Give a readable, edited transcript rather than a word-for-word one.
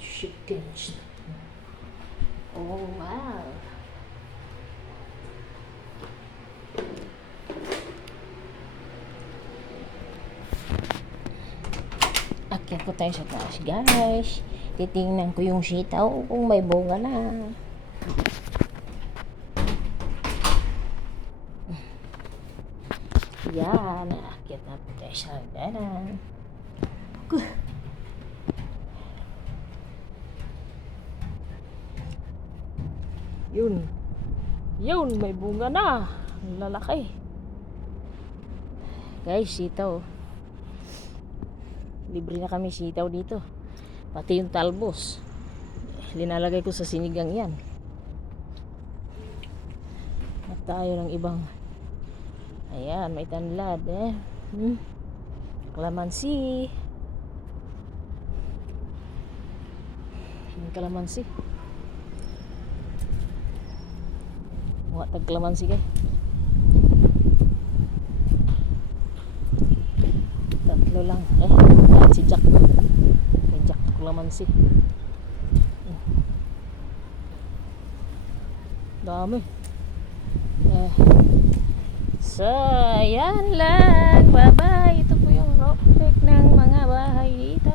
chickens. Oh, wow. Akyat po tayo sa taas, guys. Titingnan ko yung sitaw kung may bunga na. Yan, akyat na po tayo sa hagdanan. Yun, may bunga na. Ang lalaki. Guys, sitaw. Libre na kami sitaw dito. Pati yung talbos. Linalagay ko sa sinigang yan. At tayo ng ibang. Ayan, may tanlad eh. Kalamansi. Kalamansi. Wala tag kalamansi kay. Tatlo lang. Yan si Jack. May Jack kalamansi. Dami. So, ayan lang. Bye-bye. Ito po yung rock deck ng mga bahay dito.